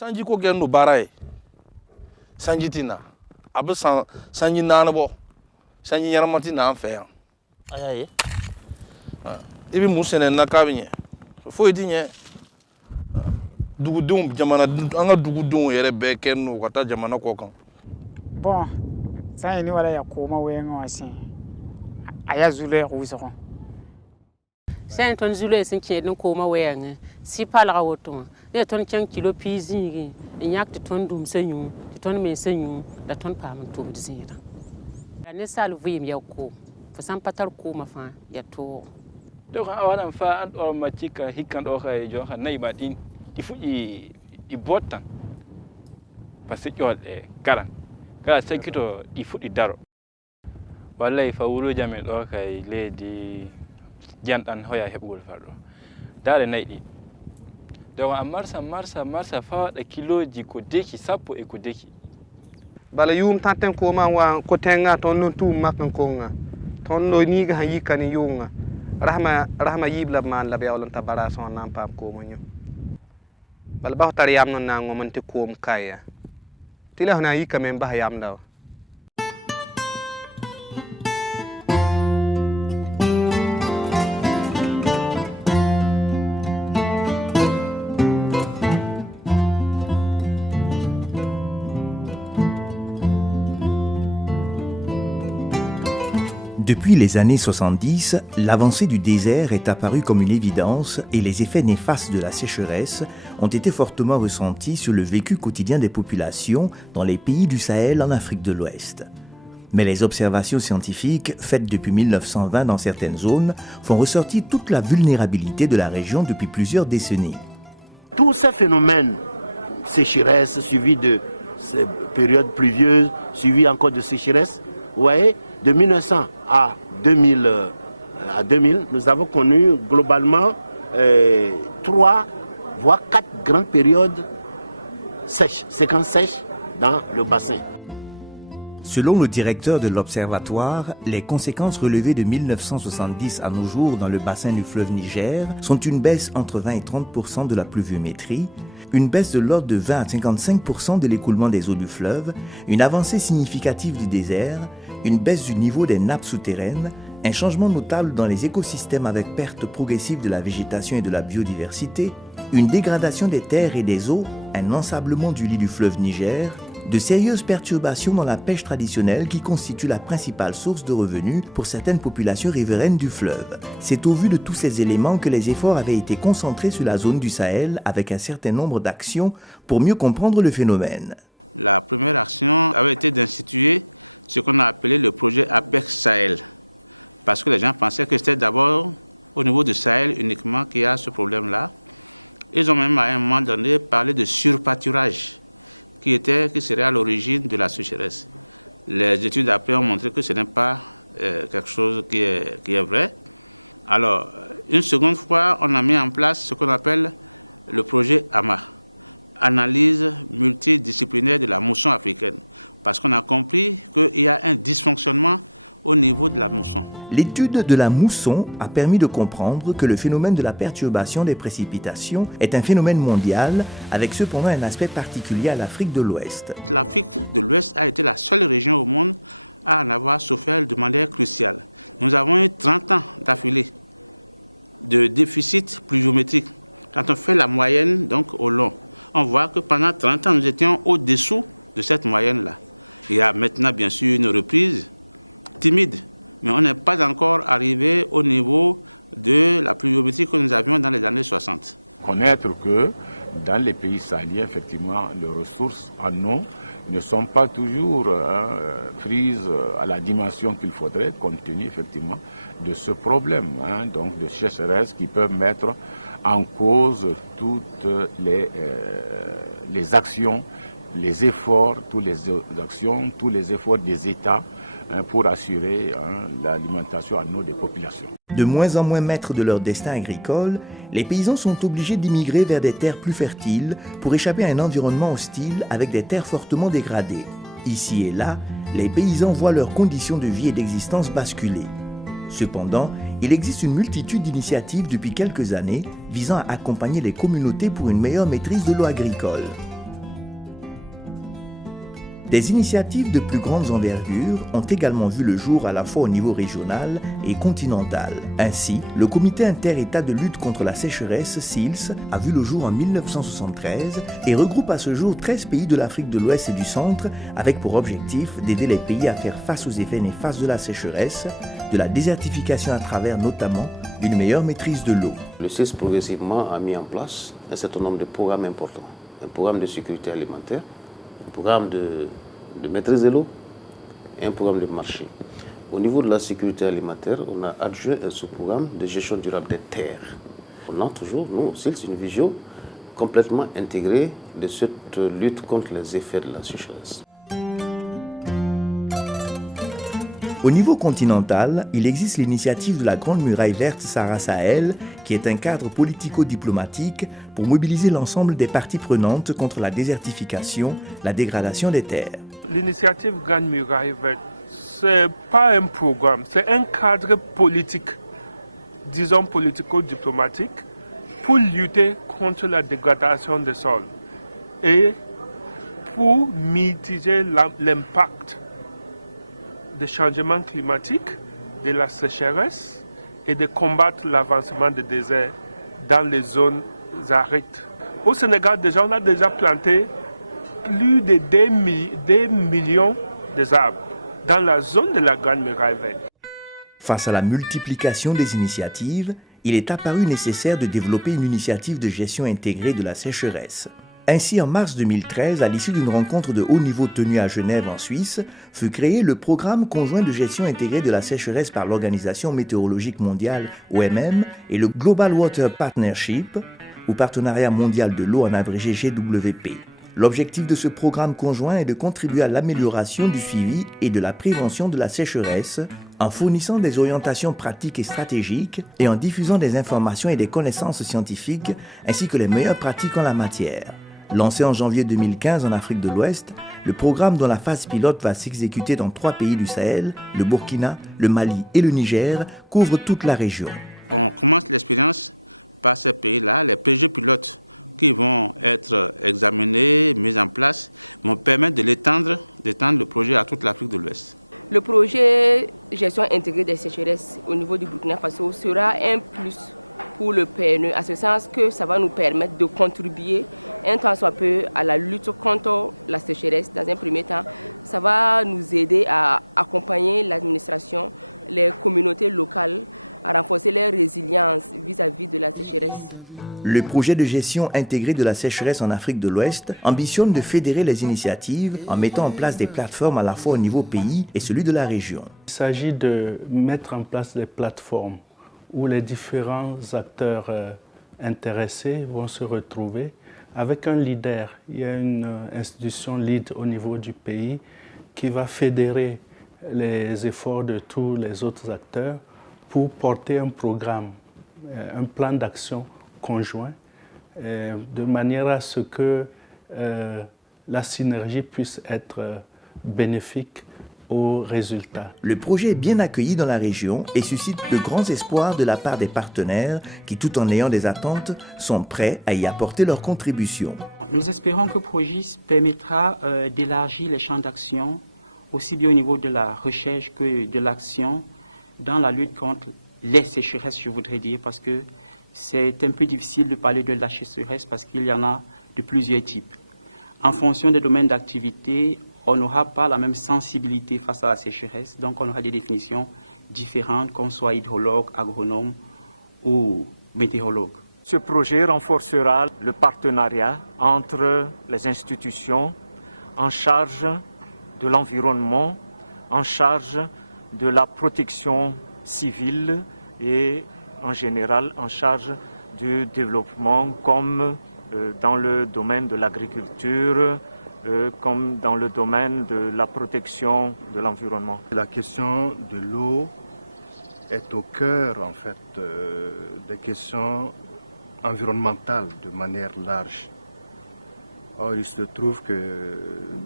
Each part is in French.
sanji ko gendo baray sanji tina abe sanji nanabo sanji yaramati na anfe ayaye ibi musene na kabinye fo idinye dugudum jamana anga dugudum yere be kenno kata jamana ko kan bon sai ni wala ya koma wenga wasi aya zule ruso sai ton zule sin ke din koma wenga si pala woto ne ton ken kilo pizingi nyak ton dum senyu ton me senyu da ton pam tum dizira ne sal vim ya ko fa san patar ko ma fa ya to donc awana fa an o matika hikan do khay jo khan nay batin ti fuji di botan parce que kala sekito di fudi daro wallahi fa wuro jame do kay ledi jantan hoya hebgol fardo dare naydi donc marsa fa da kiloji ko deki sappo e ko deki bala yum tanten ko ma wa ko tenga ton non tu makan ko nga ton no ni ga yikani yunga rahma yibla man la bewlan tabara son nan pam ko mo nyu bal ba tar yam non na ngom te ko kaya tila hona yika men ba yam daw. Depuis les années 70, l'avancée du désert est apparue comme une évidence et les effets néfastes de la sécheresse ont été fortement ressentis sur le vécu quotidien des populations dans les pays du Sahel en Afrique de l'Ouest. Mais les observations scientifiques faites depuis 1920 dans certaines zones font ressortir toute la vulnérabilité de la région depuis plusieurs décennies. Tous ces phénomènes, sécheresse suivis de ces périodes pluvieuses, suivies encore de sécheresse, vous voyez, de 1900 à 2000, nous avons connu globalement 3 voire 4 grandes périodes sèches, séquences sèches dans le bassin. Selon le directeur de l'Observatoire, les conséquences relevées de 1970 à nos jours dans le bassin du fleuve Niger sont une baisse entre 20 et 30% de la pluviométrie, une baisse de l'ordre de 20 à 55% de l'écoulement des eaux du fleuve, une avancée significative du désert, une baisse du niveau des nappes souterraines, un changement notable dans les écosystèmes avec perte progressive de la végétation et de la biodiversité, une dégradation des terres et des eaux, un ensablement du lit du fleuve Niger, de sérieuses perturbations dans la pêche traditionnelle qui constitue la principale source de revenus pour certaines populations riveraines du fleuve. C'est au vu de tous ces éléments que les efforts avaient été concentrés sur la zone du Sahel avec un certain nombre d'actions pour mieux comprendre le phénomène. La première action avait été d'instituer ce qu'on a appelé le projet APEX Sahel. Parce que les gens pensaient que c'était d'abord au niveau du Sahel uniquement qu'il y a ce problème-là. Ils ont même à un moment donné parlé de surpâturage qui serait à l'origine de la sécheresse. Les études après ont montré que ce n'est pas quelque chose qui est vrai. Alors, une seconde fois, on a mis en place ce qu'on appelle le projet AMA. Analyse multidisciplinaire de la mousson africaine, parce qu'on a compris qu'il y a un dysfonctionnement au niveau de la mousson. L'étude de la mousson a permis de comprendre que le phénomène de la perturbation des précipitations est un phénomène mondial, avec cependant un aspect particulier à l'Afrique de l'Ouest. L'Afrique de l'Ouest a été la seule région au monde à en avoir souffert de manière cruciale. Nous avons eu 30 ans d'affilée de déficit pluviométrique. Quand on fait la moyenne, donc au long, on voit que pendant 30 ans, nous étions au-dessous de cette moyenne-là. Il y a maintenant, bien sûr, une reprise timide, mais on n'est pas encore arrivé au niveau de la pluviométrie que nous avions dans les années 60. Connaître que dans les pays sahéliens, effectivement, les ressources en eau ne sont pas toujours prises à la dimension qu'il faudrait, compte tenu, effectivement, de ce problème, donc de sécheresse qui peuvent mettre en cause toutes les actions, les efforts, toutes les actions, tous les efforts des États pour assurer l'alimentation en eau des populations. De moins en moins maîtres de leur destin agricole, les paysans sont obligés d'immigrer vers des terres plus fertiles pour échapper à un environnement hostile avec des terres fortement dégradées. Ici et là, les paysans voient leurs conditions de vie et d'existence basculer. Cependant, il existe une multitude d'initiatives depuis quelques années visant à accompagner les communautés pour une meilleure maîtrise de l'eau agricole. Des initiatives de plus grandes envergures ont également vu le jour à la fois au niveau régional et continental. Ainsi, le Comité inter-État de lutte contre la sécheresse, CILS, a vu le jour en 1973 et regroupe à ce jour 13 pays de l'Afrique de l'Ouest et du Centre avec pour objectif d'aider les pays à faire face aux effets néfastes de la sécheresse, de la désertification à travers notamment une meilleure maîtrise de l'eau. Le CILS progressivement a mis en place un certain nombre de programmes importants. Un programme de sécurité alimentaire, un programme de maîtrise de l'eau et un programme de marché. Au niveau de la sécurité alimentaire, on a adjoint un sous-programme de gestion durable des terres. On a toujours, nous aussi, une vision complètement intégrée de cette lutte contre les effets de la sécheresse. Au niveau continental, il existe l'initiative de la Grande Muraille Verte Sahara-Sahel, qui est un cadre politico-diplomatique pour mobiliser l'ensemble des parties prenantes contre la désertification, la dégradation des terres. L'initiative Grande Muraille Verte, ce n'est pas un programme, c'est un cadre politique, disons politico-diplomatique, pour lutter contre la dégradation des sols et pour mitiger l'impact des changements climatiques, de la sécheresse et de combattre l'avancement des déserts dans les zones arides. Au Sénégal, déjà, on a déjà planté plus de 2 millions d'arbres dans la zone de la Grande Muraille Verte. Face à la multiplication des initiatives, il est apparu nécessaire de développer une initiative de gestion intégrée de la sécheresse. Ainsi, en mars 2013, à l'issue d'une rencontre de haut niveau tenue à Genève en Suisse, fut créé le Programme conjoint de gestion intégrée de la sécheresse par l'Organisation météorologique mondiale, OMM, et le Global Water Partnership, ou Partenariat mondial de l'eau en abrégé GWP. L'objectif de ce programme conjoint est de contribuer à l'amélioration du suivi et de la prévention de la sécheresse en fournissant des orientations pratiques et stratégiques et en diffusant des informations et des connaissances scientifiques ainsi que les meilleures pratiques en la matière. Lancé en janvier 2015 en Afrique de l'Ouest, le programme dont la phase pilote va s'exécuter dans 3 pays du Sahel, le Burkina, le Mali et le Niger, couvre toute la région. On commence l'expérience par ces pays-là. Les projets pilotes qui vont être examinés, mis en place, vont permettre de l'étendre le projet à toute l'Afrique de l'Ouest. Le projet gestion intégrée des sécheresses au niveau du Burkina Faso sera un plus pour le PNE, à ce sens que ça va nous permettre de contribuer un tant soit peu à la lutte contre la sécheresse. Dans un premier temps, ça va nous aider à accompagner l'administration, les communautés locales, à renforcer leur résilience vis-à-vis de la sécheresse. Le projet de gestion intégrée de la sécheresse en Afrique de l'Ouest ambitionne de fédérer les initiatives en mettant en place des plateformes à la fois au niveau pays et celui de la région. Il s'agit de mettre en place des plateformes où les différents acteurs intéressés vont se retrouver avec un leader. Il y a une institution lead au niveau du pays qui va fédérer les efforts de tous les autres acteurs pour porter un programme, un plan d'action conjoint, de manière à ce que la synergie puisse être bénéfique aux résultats. Le projet est bien accueilli dans la région et suscite de grands espoirs de la part des partenaires qui, tout en ayant des attentes, sont prêts à y apporter leur contribution. Nous espérons que Progis permettra d'élargir les champs d'action, aussi bien au niveau de la recherche que de l'action, dans la lutte contre les sécheresses, je voudrais dire, parce que c'est un peu difficile de parler de la sécheresse parce qu'il y en a de plusieurs types. En fonction des domaines d'activité, on n'aura pas la même sensibilité face à la sécheresse, donc on aura des définitions différentes, qu'on soit hydrologue, agronome ou météorologue. Ce projet renforcera le partenariat entre les institutions en charge de l'environnement, en charge de la protection civile et en général en charge du développement comme dans le domaine de l'agriculture, comme dans le domaine de la protection de l'environnement. La question de l'eau est au cœur en fait des questions environnementales de manière large. Or, il se trouve que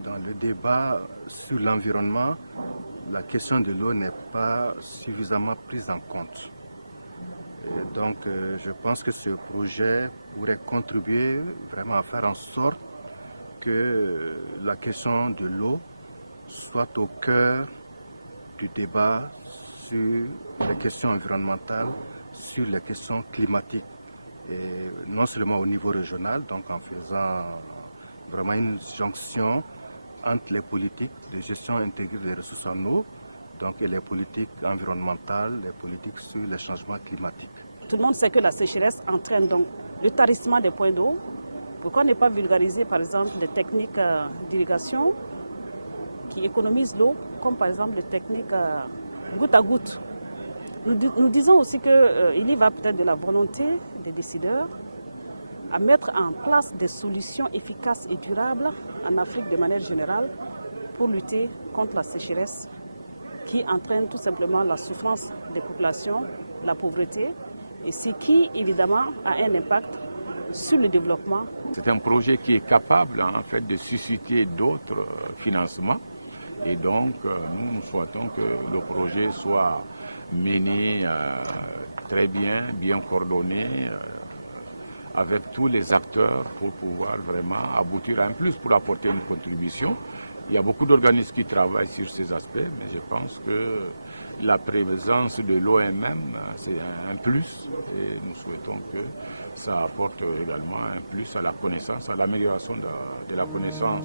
dans le débat sur l'environnement, la question de l'eau n'est pas suffisamment prise en compte. Et donc, je pense que ce projet pourrait contribuer vraiment à faire en sorte que la question de l'eau soit au cœur du débat sur les questions environnementales, sur les questions climatiques, et non seulement au niveau régional, donc en faisant vraiment une jonction entre les politiques de gestion intégrée des ressources en eau, donc, et les politiques environnementales, les politiques sur les changements climatiques. Tout le monde sait que la sécheresse entraîne donc le tarissement des points d'eau. Pourquoi ne pas vulgariser par exemple des techniques d'irrigation qui économisent l'eau, comme par exemple les techniques goutte à goutte. Nous disons aussi qu'il y va peut-être de la volonté des décideurs à mettre en place des solutions efficaces et durables en Afrique de manière générale pour lutter contre la sécheresse qui entraîne tout simplement la souffrance des populations, la pauvreté, et ce qui évidemment a un impact sur le développement. C'est un projet qui est capable en fait de susciter d'autres financements, et donc nous souhaitons que le projet soit mené très bien coordonné avec tous les acteurs pour pouvoir vraiment aboutir à un plus, pour apporter une contribution. Il y a beaucoup d'organismes qui travaillent sur ces aspects, mais je pense que la présence de l'OMM, c'est un plus, et nous souhaitons que ça apporte également un plus à la connaissance, à l'amélioration de la connaissance.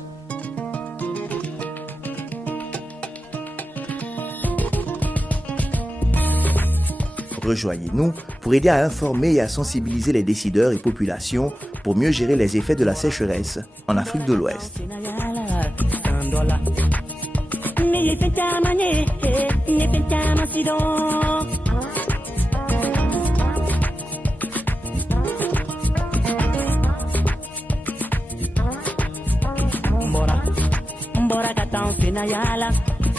Rejoignez-nous pour aider à informer et à sensibiliser les décideurs et populations pour mieux gérer les effets de la sécheresse en Afrique de l'Ouest. Mbora katan senayala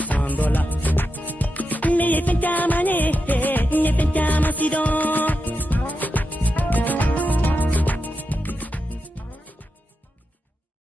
sandola. Me fenta mane